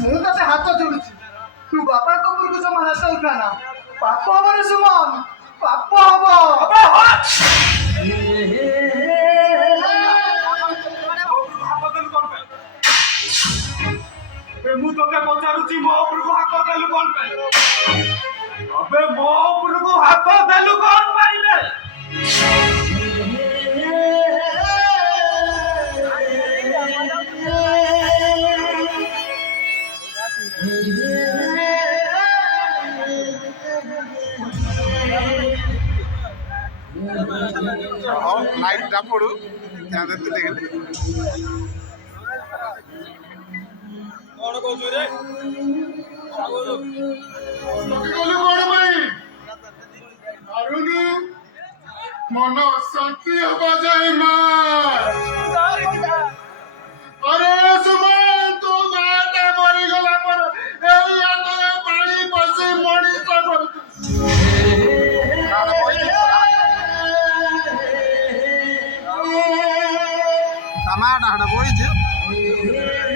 ମୁଁ ତତେ ହାତ ଯୋଡୁଛି ତୁ ବାପାଙ୍କ ଉପରକୁ ଜମା ହାତ ଉଠାନା ପାପ ହବ ରେ ସୁମନ ପାପ ହବ ମୁଁ ତତେ ପଚାରୁଛି ମୋ ଉପରକୁ ହାତ ଦେଲୁ କଣ ପାଇଁ ଅବେ ମୋ ଉପରକୁ ହାତ ଦେଲୁ କଣ ପାଇଁ ବେ ଲାଇଟଟା ପଡୁ ଦେଖିଲେ କଣ କହୁଛୁ ରେ କଣ ପାଇଁ ମନ ଶାନ୍ତି ହବା ଯାଏ ମା अरे सुमन तू माता मरिगला पर एई आतरे पानी पसी मणिष कर समाड हड बोइछ